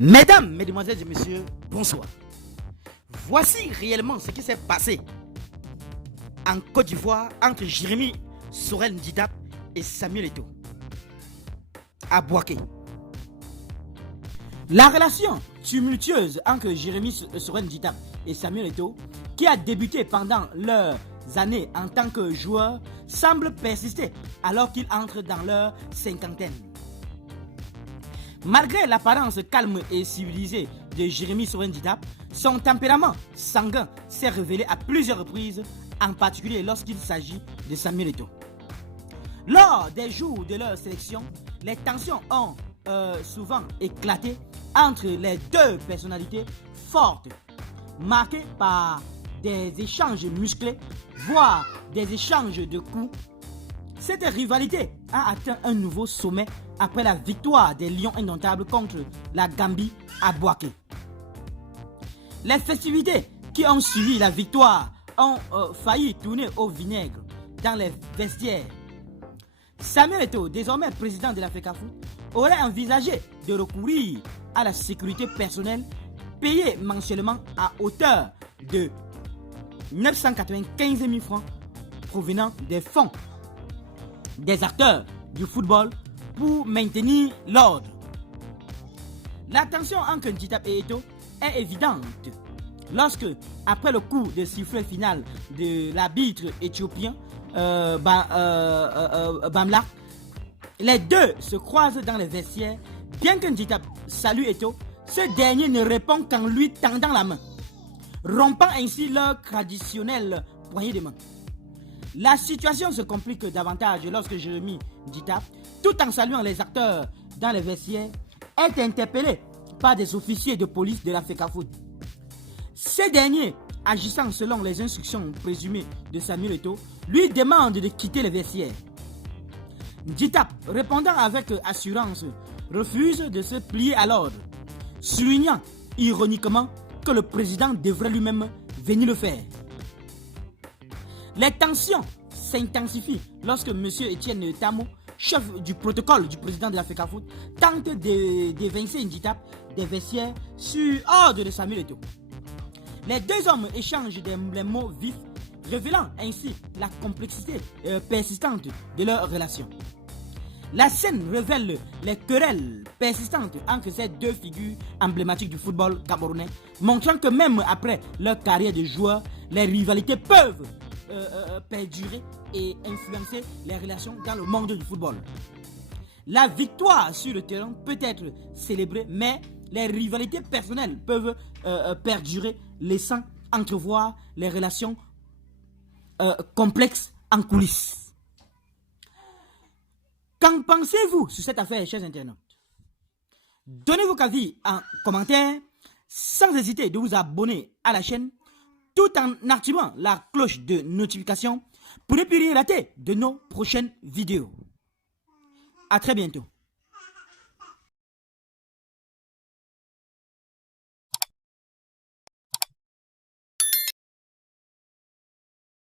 Mesdames, mesdemoiselles et messieurs, bonsoir. Voici réellement ce qui s'est passé en Côte d'Ivoire entre Jérémy Sorel Nditap et Samuel Eto'o à Bouaké. La relation tumultueuse entre Jérémy Sorel Nditap et Samuel Eto'o, qui a débuté pendant leurs années en tant que joueur, semble persister alors qu'ils entrent dans leur cinquantaine. Malgré l'apparence calme et civilisée de Jérémy Sorel Nditap, son tempérament sanguin s'est révélé à plusieurs reprises, en particulier lorsqu'il s'agit de Samuel Eto'o. Lors des jours de leur sélection, les tensions ont souvent éclaté entre les deux personnalités fortes, marquées par des échanges musclés, voire des échanges de coups. Cette rivalité a atteint un nouveau sommet après la victoire des Lions indomptables contre la Gambie à Bouaké. Les festivités qui ont suivi la victoire ont failli tourner au vinaigre dans les vestiaires. Samuel Eto'o, désormais président de la FECAFOOT, aurait envisagé de recourir à la sécurité personnelle payée mensuellement à hauteur de 995 000 francs provenant des fonds des acteurs du football pour maintenir l'ordre. La tension entre Nditap et Eto'o est évidente lorsque, après le coup de sifflet final de l'arbitre éthiopien Bamlak, les deux se croisent dans les vestiaires. Bien que Nditap salue Eto'o, ce dernier ne répond qu'en lui tendant la main, rompant ainsi leur traditionnelle poignée de main. La situation se complique davantage lorsque Jérémy Nditap, tout en saluant les acteurs dans les vestiaires, est interpellé par des officiers de police de la FECAFOOT. Ces derniers, agissant selon les instructions présumées de Samuel Eto'o, lui demandent de quitter les vestiaires. Nditap, répondant avec assurance, refuse de se plier à l'ordre, soulignant ironiquement que le président devrait lui-même venir le faire. Les tensions s'intensifient lorsque M. Etienne Tamo, chef du protocole du président de la FECAFOOT, tente d'évincer Nditap des vestiaires sur ordre de Samuel Eto'o. Les deux hommes échangent des mots vifs, révélant ainsi la complexité persistante de leur relation. La scène révèle les querelles persistantes entre ces deux figures emblématiques du football camerounais, montrant que même après leur carrière de joueur, les rivalités peuvent perdurer et influencer les relations dans le monde du football. La victoire sur le terrain peut être célébrée, mais les rivalités personnelles peuvent perdurer, laissant entrevoir les relations complexes en coulisses. Qu'en pensez-vous sur cette affaire, chers internautes? Donnez vos avis en commentaire, sans hésiter de vous abonner à la chaîne, tout en activant la cloche de notification pour ne plus rien rater de nos prochaines vidéos. À très bientôt.